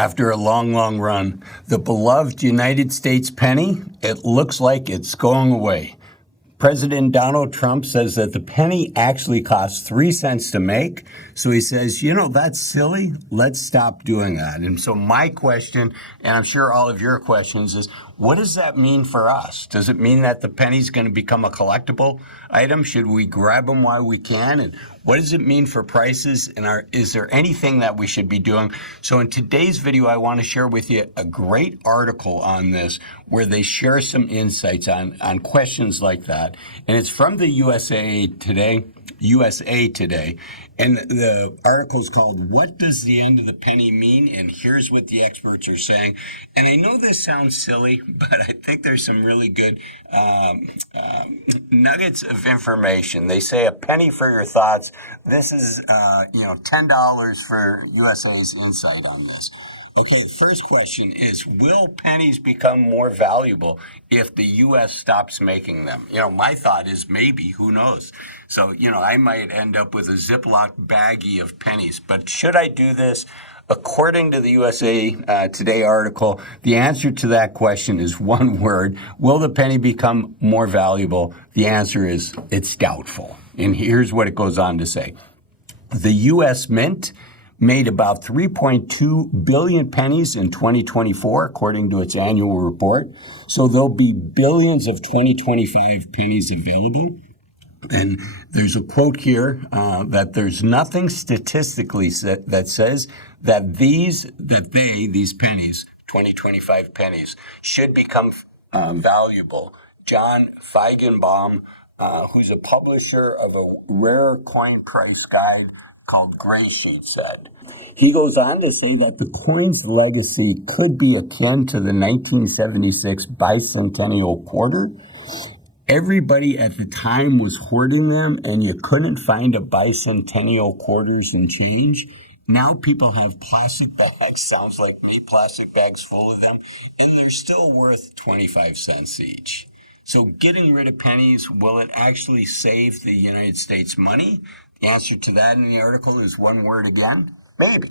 After a long, long run, the beloved United States penny, it looks like it's going away. President Donald Trump says that the penny actually costs 3 cents to make. So he says, that's silly. Let's stop doing that. And so my question, and I'm sure all of your questions, is what does that mean for us? Does it mean that the penny's going to become a collectible item? Should we grab them while we can? And what does it mean for prices? And is there anything that we should be doing? So in today's video, I want to share with you a great article on this where they share some insights on questions like that. And it's from the USA Today. And the article is called, What Does the End of the Penny Mean? And here's what the experts are saying. And I know this sounds silly, but I think there's some really good nuggets of information. They say a penny for your thoughts. This is, $10 for USA's insight on this. Okay, the first question is, will pennies become more valuable if the U.S. stops making them? My thought is maybe, who knows? So, I might end up with a Ziploc baggie of pennies. But should I do this? According to the USA Today article, the answer to that question is one word. Will the penny become more valuable? The answer is it's doubtful. And here's what it goes on to say. The U.S. Mint made about 3.2 billion pennies in 2024, according to its annual report. So there'll be billions of 2025 pennies available. And there's a quote here that there's nothing statistically that says that these pennies, 2025 pennies, should become valuable. John Feigenbaum, who's a publisher of a rare coin price guide called Gray Sheet, said. He goes on to say that the coin's legacy could be akin to the 1976 bicentennial quarter. Everybody at the time was hoarding them, and you couldn't find a bicentennial quarters and change. Now people have plastic bags, sounds like me, plastic bags full of them, and they're still worth 25 cents each. So getting rid of pennies, will it actually save the United States money? The answer to that in the article is one word again, maybe.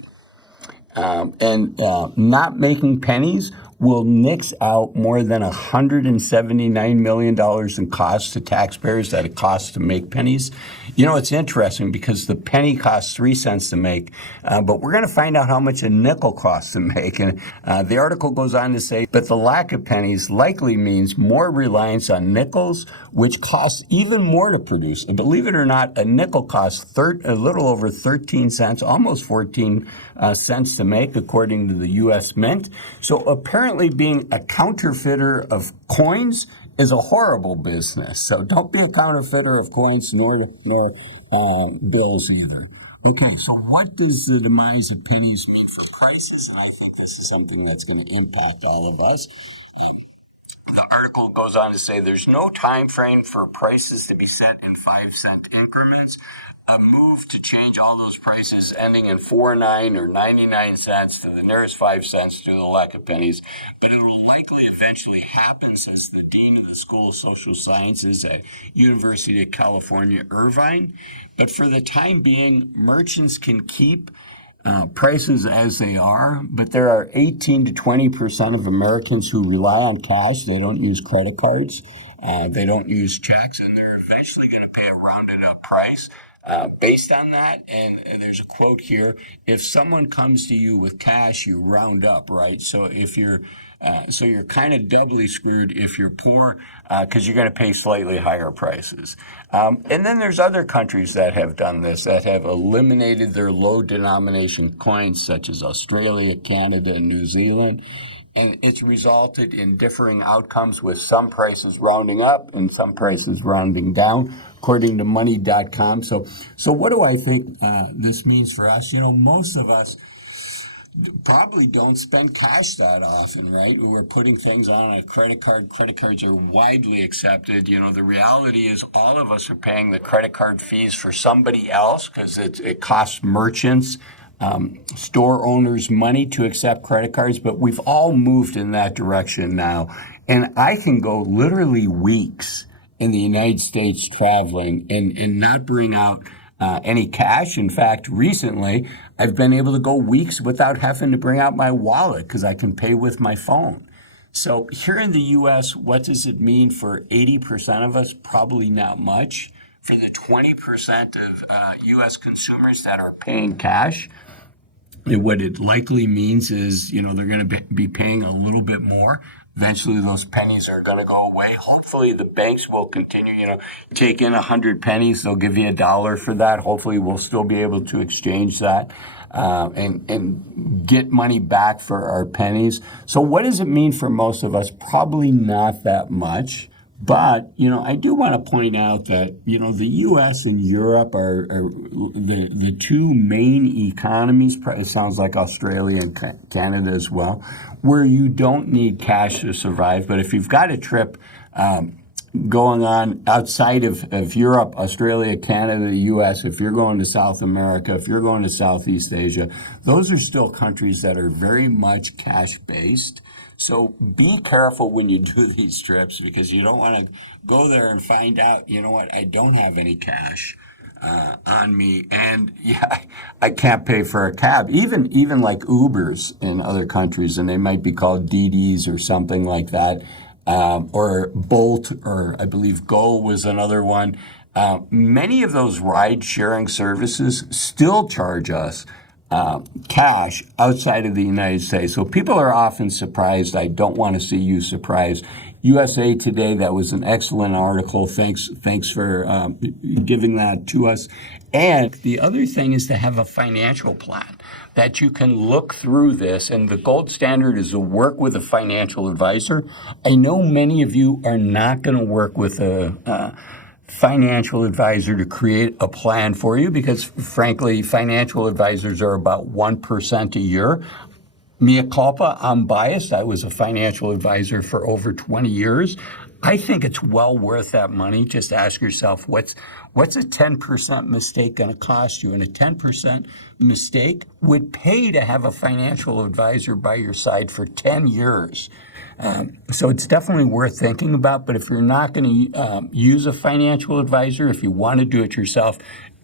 Not making pennies will nix out more than $179 million in costs to taxpayers that it costs to make pennies. It's interesting because the penny costs 3 cents to make, but we're going to find out how much a nickel costs to make. And the article goes on to say, but the lack of pennies likely means more reliance on nickels, which costs even more to produce. And believe it or not, a nickel costs a little over 13 cents, almost 14 cents to make, according to the U.S. Mint. So apparently being a counterfeiter of coins is a horrible business. So don't be a counterfeiter of coins nor bills either. Okay, so what does the demise of pennies mean for prices? And I think this is something that's going to impact all of us. The article goes on to say there's no time frame for prices to be set in 5-cent increments. A move to change all those prices ending in 49 or 99 cents to the nearest 5 cents due to the lack of pennies, but it will likely eventually happen, says the dean of the School of Social Sciences at University of California, Irvine. But for the time being, merchants can keep prices as they are, but there are 18 to 20% of Americans who rely on cash. They don't use credit cards. They don't use checks, and they're eventually going to pay a rounded up price. Based on that, and there's a quote here, if someone comes to you with cash, you round up, right? So if you're kind of doubly screwed if you're poor, because you're going to pay slightly higher prices. And then there's other countries that have done this, that have eliminated their low denomination coins, such as Australia, Canada, and New Zealand. And it's resulted in differing outcomes, with some prices rounding up and some prices rounding down, according to money.com. So what do I think this means for us? Most of us probably don't spend cash that often, right? We're putting things on a credit card. Credit cards are widely accepted. The reality is all of us are paying the credit card fees for somebody else because it costs merchants, store owners money to accept credit cards, but we've all moved in that direction now. And I can go literally weeks in the United States traveling and not bring out any cash. In fact, recently, I've been able to go weeks without having to bring out my wallet because I can pay with my phone. So here in the U.S., what does it mean for 80% of us? Probably not much. For the 20% of U.S. consumers that are paying cash, what it likely means is, they're going to be paying a little bit more. Eventually, those pennies are going to go away. Hopefully, the banks will continue, take in 100 pennies. They'll give you $1 for that. Hopefully, we'll still be able to exchange that and get money back for our pennies. So what does it mean for most of us? Probably not that much. But, I do want to point out that, the U.S. and Europe are the two main economies. It sounds like Australia and Canada as well, where you don't need cash to survive. But if you've got a trip going on outside of Europe, Australia, Canada, the U.S., if you're going to South America, if you're going to Southeast Asia, those are still countries that are very much cash-based. So be careful when you do these trips because you don't want to go there and find out, I don't have any cash on me, and I can't pay for a cab. Even like Ubers in other countries, and they might be called DDs or something like that, or Bolt, or I believe Go was another one. Many of those ride-sharing services still charge us cash outside of the United States. So people are often surprised. I don't want to see you surprised. USA Today, that was an excellent article. Thanks for giving that to us. And the other thing is to have a financial plan that you can look through this. And the gold standard is to work with a financial advisor. I know many of you are not going to work with a financial advisor to create a plan for you because, frankly, financial advisors are about 1% a year. Mea culpa, I'm biased. I was a financial advisor for over 20 years. I think it's well worth that money. Just ask yourself, what's a 10% mistake going to cost you? And a 10% mistake would pay to have a financial advisor by your side for 10 years. So it's definitely worth thinking about. But if you're not going to use a financial advisor, if you want to do it yourself,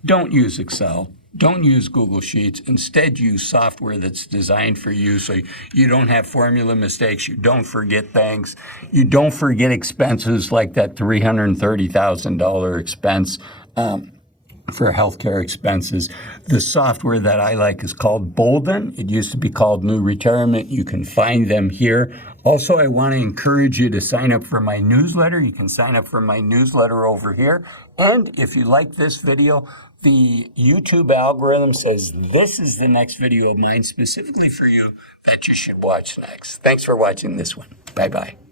don't use Excel. Don't use Google Sheets. Instead, use software that's designed for you so you don't have formula mistakes. You don't forget things. You don't forget expenses like that $330,000 expense for healthcare expenses. The software that I like is called Bolden. It used to be called New Retirement. You can find them here. Also, I want to encourage you to sign up for my newsletter. You can sign up for my newsletter over here. And if you like this video, the YouTube algorithm says this is the next video of mine specifically for you that you should watch next. Thanks for watching this one. Bye-bye.